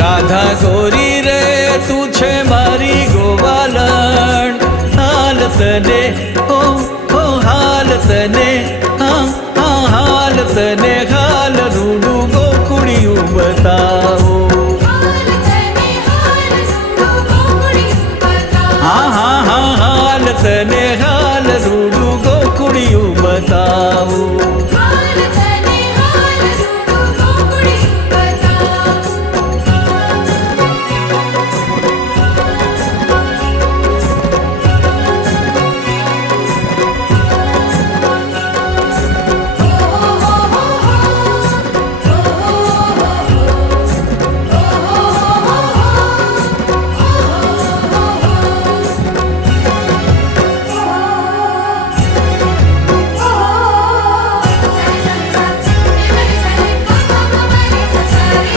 રાધા ગોરી રે તું છે મારી ગોવાલણ, હાલ તને ઓ હાલ તને, હા હાલ તને હાલ રૂડું ગોકુળિયું બતાવ.